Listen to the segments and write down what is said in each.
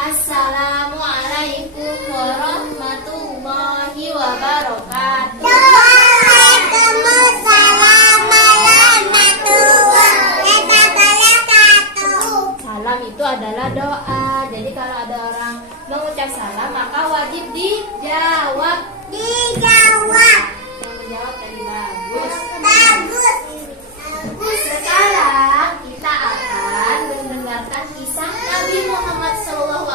Assalamualaikum warahmatullahi wabarakatuh. Waalaikumsalam warahmatullahi wabarakatuh. Salam itu adalah doa. Jadi kalau ada orang mengucap salam maka wajib dijawab. Dijawab. Yang menjawab tadi bagus. Bagus. Sekarang kita akan mendengarkan kisah Nabi Muhammad SAW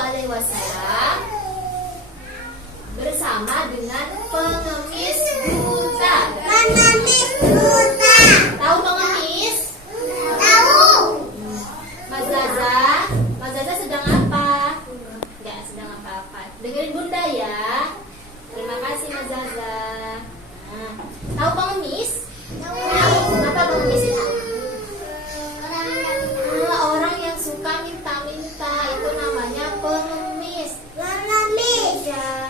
bersama dengan pengemis buta. Pengemis buta. Tahu pengemis? Tahu. Mas Zaza sedang apa? Enggak sedang apa-apa. Dengerin Bunda ya. Terima kasih Mas Zaza. Nah, tahu pengemis? Tahu. Apa pengemis itu? Orang yang suka minta-minta itu namanya pengemis. Pengemis. Ya.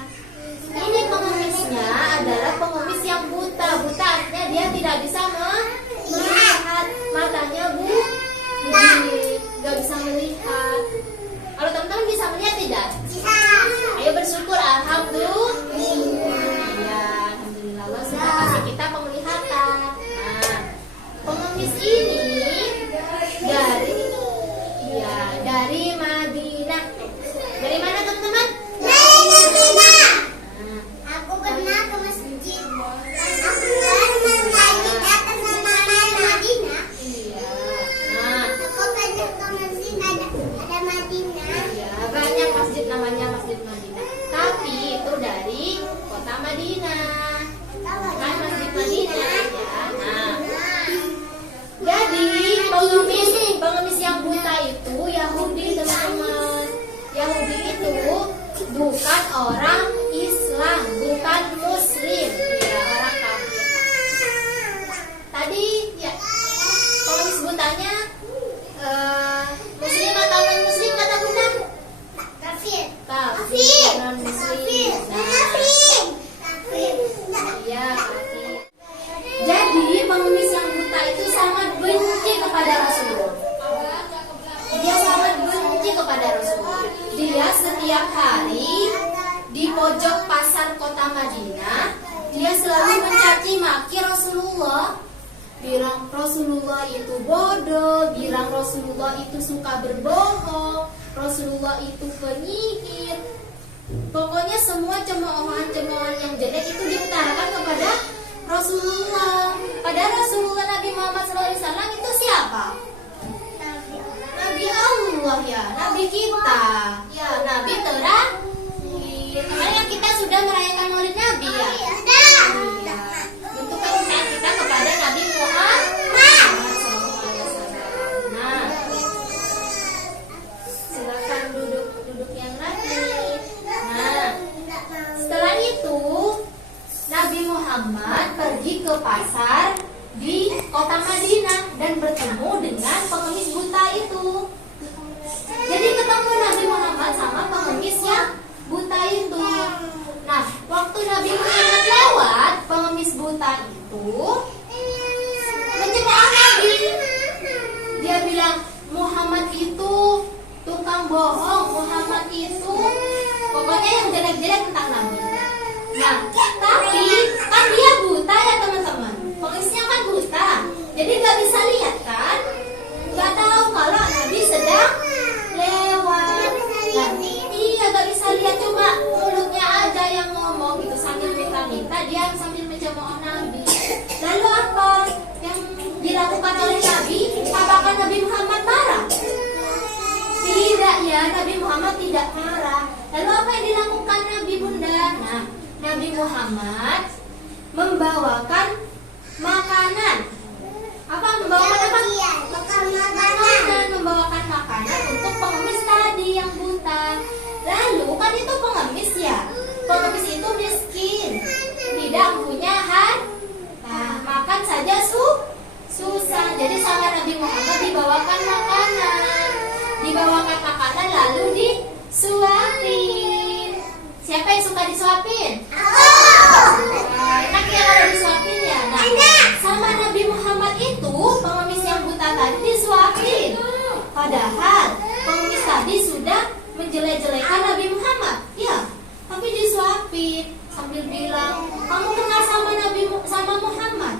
Ini pengemisnya adalah pengemis yang buta. Buta artinya dia tidak bisa melihat, matanya nggak bisa melihat. Kalau teman-teman bisa melihat tidak? Bisa. Ayo bersyukur, alhamdulillah. Ya, alhamdulillah Allah sudah kasih kita penglihatan. Nah, pengemis ini dari Madinah. Dari mana teman-teman? Dari Madinah. Nah, Aku pernah ke masjid. Aku pernah datang sama Madinah. iya. Nah, Aku pernah ke masjid ada Madinah. ya, banyak masjid namanya Masjid Madinah. Tapi itu dari kota Madinah. Bukan Masjid Madinah ya. Nah, jadi pengemis yang buta itu Yahudi teman-teman. Yahudi itu bukan orang Islam, bukan Muslim, ya orang kafir. Tadi ya pengemis butanya Muslim atau non Muslim kata Bunda? Kafir. Kafir, non Muslim. Kafir. Iya, kafir. Jadi pengemis yang buta itu sangat benci kepada Rasulullah. Dia sangat benci kepada Rasulullah. Dia setiap hari di pojok pasar kota Madinah, dia selalu mencaci maki Rasulullah. Bilang Rasulullah itu bodoh, bilang Rasulullah itu suka berbohong, Rasulullah itu penyihir. Pokoknya semua cemoohan-cemoohan yang jelek itu diutarakan kepada Rasulullah. Padahal Rasulullah Nabi Muhammad SAW itu siapa? Nabi Allah ya, Nabi kita. Ya, Nabi terakhir. Makanya kita sudah merayakan Maulid Nabi ya. Iya. Bentuk kecintaan kita kepada Nabi Muhammad SAW. Nah, silakan duduk yang rapi. Nah, setelah itu Nabi Muhammad pergi ke pasar di kota Madinah dan bertemu dengan pengemis buta itu. Jadi ketemu Nabi Muhammad sama pengemis yang buta itu. Nah, waktu Nabi Muhammad lewat, pengemis buta itu mencemooh Nabi. Dia bilang, Muhammad itu tukang bohong, Muhammad itu pokoknya yang jelek-jelek tentang Nabi. Nah, tapi kan dia buta ya teman-teman. Pengemisnya kan buta, jadi nggak bisa lihat kan, nggak tahu kalau Nabi sedang lewat. Nah, iya nggak bisa lihat, cuma mulutnya aja yang ngomong gitu sambil minta-minta, dia sambil mencemooh Nabi. Lalu apa yang dilakukan oleh Nabi? Apakah Nabi Muhammad marah? Tidak ya, Nabi Muhammad tidak marah. Lalu apa yang dilakukan Nabi Bunda? Nah, Nabi Muhammad membawakan makanan. Apa membawakan apa? Makanan, membawakan makanan untuk pengemis tadi yang buta. Lalu kan itu pengemis ya. Pengemis itu miskin, tidak punya harta, makan saja susah. Jadi sama Nabi Muhammad dibawakan makanan lalu disuapin. Siapa yang suka disuapin? Enak ya kalau disuapin ya. Nah, sama Nabi Muhammad itu pengemis yang buta tadi disuapin. Padahal pengemis tadi sudah menjelek-jelekan nyuapin sambil bilang, kamu kenal sama Muhammad?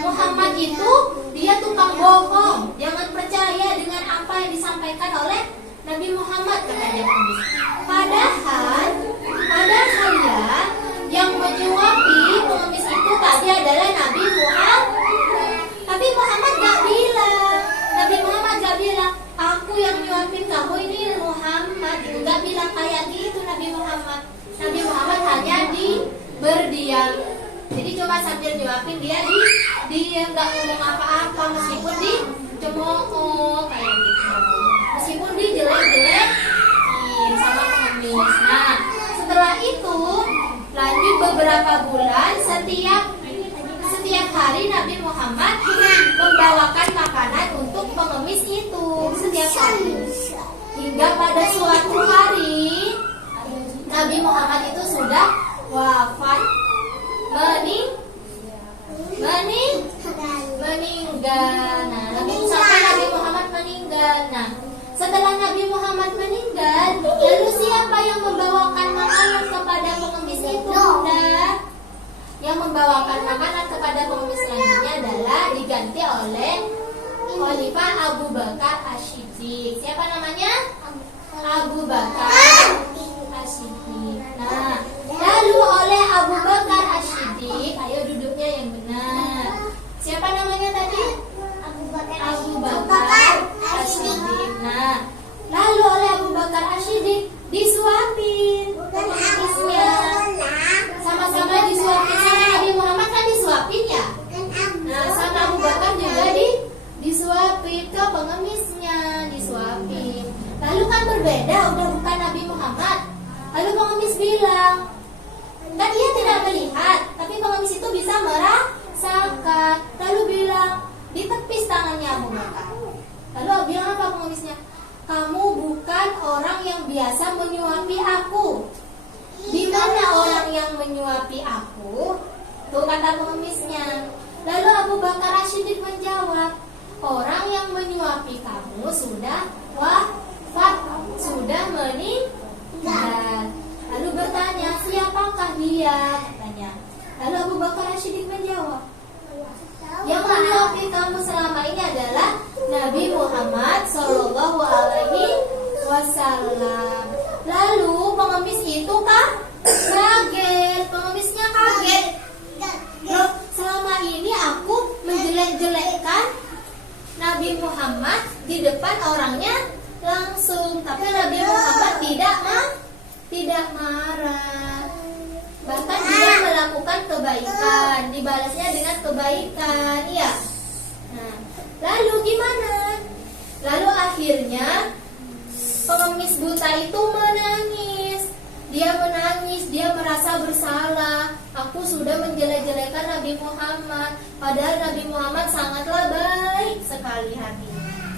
Muhammad itu dia tukang bohong. Jangan percaya dengan apa yang disampaikan oleh Nabi Muhammad, katanya pengemis. Padahal ya yang menyuapi pengemis itu tadi adalah Nabi Muhammad. Tapi Muhammad gak bilang. Nabi Muhammad gak bilang, aku yang nyuapin kamu ini Muhammad. Gak bilang kayak gitu Nabi Muhammad. Nabi Muhammad hanya berdiam. Jadi cuma sambil nyuapin dia nggak ngomong apa-apa meskipun dicemooh kayak gitu. Meskipun dijelek-jelekin sama pengemis. Nah, setelah itu lanjut beberapa bulan setiap hari Nabi Muhammad membawakan makanan untuk pengemis itu setiap hari. Hingga pada suatu hari Nabi Muhammad itu sudah wafat, meninggal. Nah, Nabi Muhammad meninggal. Nah, setelah Nabi Muhammad meninggal, lalu siapa yang membawakan makanan kepada pengemis itu, Bunda? Yang membawakan makanan kepada pengemis selanjutnya adalah diganti oleh Khalifah Abu Bakar Asy-Siddiq. Siapa namanya? Abu Bakar Asy-Siddiq. Nah, lalu oleh Abu Bakar Asy-Siddiq, ayo duduknya yang benar. Siapa namanya tadi? Abu Bakar Asy-Siddiq. Nah, lalu oleh Abu Bakar Asy-Siddiq disuapin pengemisnya. Sama-sama disuapin. Sama Nabi Muhammad kan disuapin ya. Nah, sama Abu Bakar juga disuapin ke pengemisnya, disuapin. Lalu kan berbeda, udah bukan Nabi Muhammad. Lalu pengemis bilang, kan dia tidak melihat, tapi pengemis itu bisa merasakan. Lalu bilang, ditepis tangannya Abu Bakar. Lalu bilang apa pengemisnya? Kamu bukan orang yang biasa menyuapi aku. Di mana orang yang menyuapi aku? Tuh kata pengemisnya. Lalu Abu Bakar Asy-Siddiq menjawab, orang yang menyuapi kamu sudah wafat, sudah meninggal. Lalu bertanya, siapakah dia? Katanya. Lalu Abu Bakar Asy-Siddiq menjawab, yang menyuapi kamu selama ini adalah Nabi Muhammad Shallallahu Alaihi Wasallam. Lalu pengemis itu kaget. Pengemisnya kaget. Loh, selama ini aku menjelek-jelekkan Nabi Muhammad di depan orangnya langsung, tapi Nabi Muhammad tidak marah. Bahkan dia melakukan kebaikan, dibalasnya dengan kebaikan, ya. Nah, lalu gimana? Lalu akhirnya pengemis buta itu menangis. Dia menangis, dia merasa bersalah. Aku sudah menjelek-jelekan Nabi Muhammad, padahal Nabi Muhammad sangatlah baik sekali hatinya.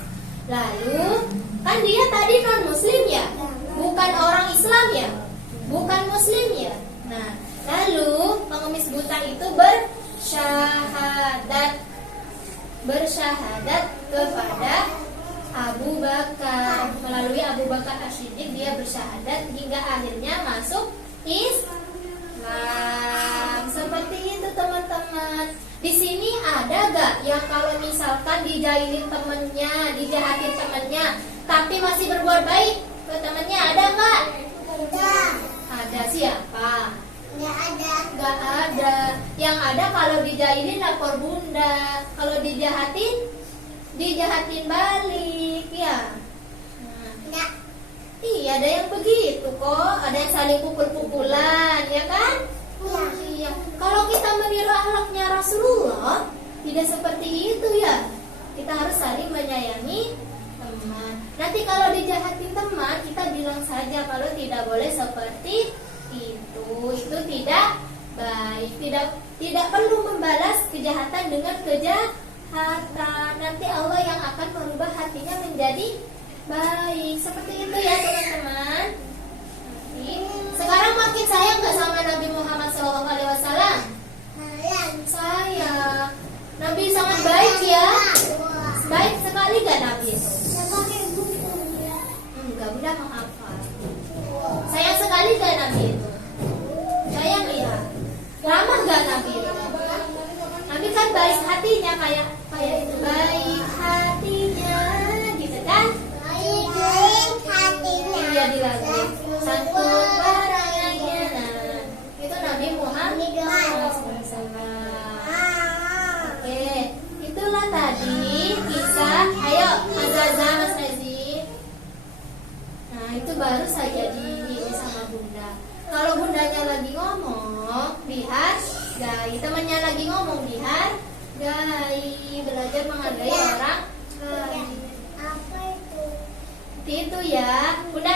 Lalu, kan dia tadi non-muslim ya? Bukan orang Islam ya? Bukan muslim ya? Nah, lalu pengemis buta itu bersyahadat kepada Abu Bakar. Melalui Abu Bakar Asy-Siddiq dia bersyahadat hingga akhirnya masuk Islam. Seperti itu teman-teman. Di sini ada gak yang kalau misalkan dijailin temennya, dijahatin temennya, tapi masih berbuat baik ke temennya, ada gak? Ada. Siapa? Gak ada. Yang ada kalau dijailin lapor bunda, kalau dijahatin balik ya. Nah, iya ada yang begitu kok, ada yang saling pukul-pukulan ya kan? Iya. Kalau kita meniru akhlaknya Rasulullah tidak seperti itu ya. Kita harus saling menyayangi teman. Nanti kalau dijahatin teman kita bilang saja kalau tidak boleh seperti itu tidak baik. Tidak perlu membalas kejahatan dengan kejahatan. Nanti Allah yang akan merubah hatinya menjadi baik. Seperti itu ya teman-teman. Sekarang makin sayang gak sama Nabi Muhammad SAW? Sayang. Nabi sangat baik ya. Baik sekali gak Nabi itu? Enggak, Bunda menghafal. Sayang sekali gak Nabi itu? jadi lagu. Santun barangnya. Nah, itu Nabi Muhammad SAW. Oke, itulah tadi kisah. Ayo, Mas Raza, Mas Rezi. Nah, itu baru saja ini sama Bunda. Kalau bundanya lagi ngomong, dihargai. Temannya lagi ngomong, dihargai. Belajar menghargai orang lain. Apa itu? Seperti itu ya. Bunda